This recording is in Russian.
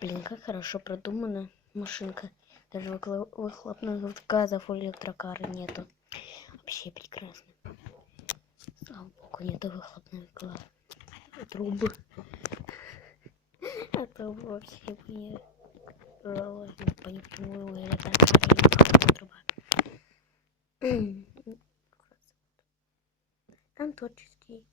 Блин, как хорошо продумана машинка. Даже выхлопных газов у электрокара нету. Вообще прекрасно. Слава богу, нету выхлопных газов. Трубы. А то вообще мне жалко. Почему электрокар и выхлопная труба. Там творческий